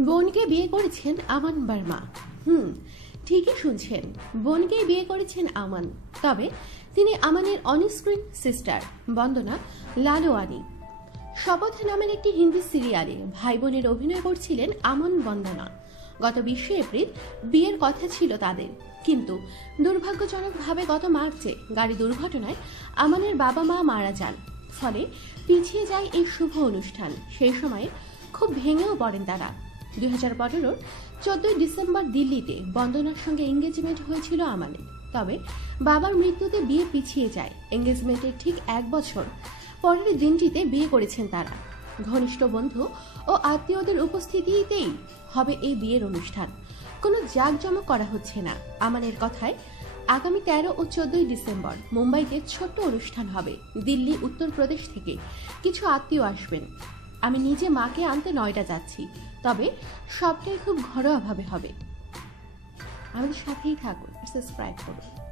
বোনকে বিয়ে করেছেন আমান বার্মা। হুম, ঠিকই শুনছেন। বোনকেই বিয়ে করেছেন আমান। তবে তিনি আমানের অনস্ক্রিন সিস্টার, বন্দনা লালোয়ানি শপথ নামের একটি হিন্দি সিরিয়ালে ভাই বোনের অভিনয় করছিলেন আমন বন্দনা। গত বিশে এপ্রিল বিয়ের কথা ছিল তাদের। কিন্তু দুর্ভাগ্যজনকভাবে গত মার্চে গাড়ি দুর্ঘটনায় আমানের বাবা মা মারা যান। ফলে পিছিয়ে যায় এই শুভ অনুষ্ঠান। সেই সময়ে খুব ভেঙেও পড়েন তারা। দুই হাজার পনেরোর চোদ্দই ডিসেম্বর দিল্লিতে বন্দনার সঙ্গে এঙ্গেজমেন্ট হয়েছিল আমানের তবে বাবার মৃত্যুতে বিয়ে পিছিয়ে যায়। এঙ্গেজমেন্টের ঠিক এক বছর পরের দিনটিতে বিয়ে করেছেন তারা। ঘনিষ্ঠ বন্ধু ও আত্মীয়দের উপস্থিতিতেই হবে এই বিয়ের অনুষ্ঠান। কোনো জাঁকজমক করা হচ্ছে না। আমানের কথায় আগামী তেরো ও চোদ্দই ডিসেম্বর মুম্বাইতে ছোট্ট অনুষ্ঠান হবে। দিল্লি, উত্তরপ্রদেশ থেকে কিছু আত্মীয় আসবেন। আমি নিজে মাকে আনতে নয়টা যাচ্ছি, তবে সবটাই খুব ঘরোয়াভাবে হবে। আমাদের সাথেই থাকুন সাবস্ক্রাইব করুন।